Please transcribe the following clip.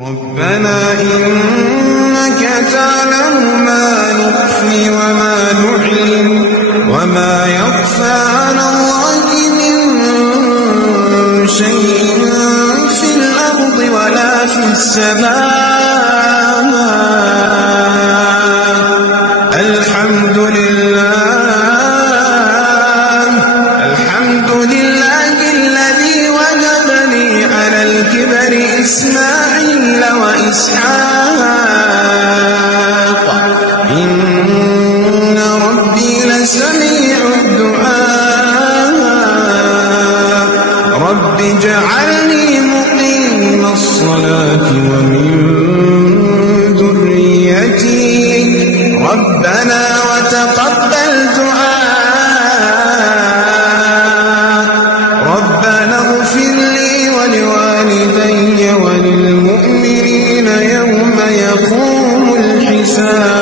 ربنا إنك تعلم ما نخفي وما نعلن وما يخفى على الله من شيء في الأرض ولا في السماء. الحمد لله الذي وهب لي على الكبر إسماعيل وإسحاق إن ربي لسميع الدعاء. رب اجعلني مقيم الصلاة ومن ذريتي ربنا وتقبل دعاء. ربنا اغفر لي ولوالدي وللمؤمنين يوم يقوم الحساب.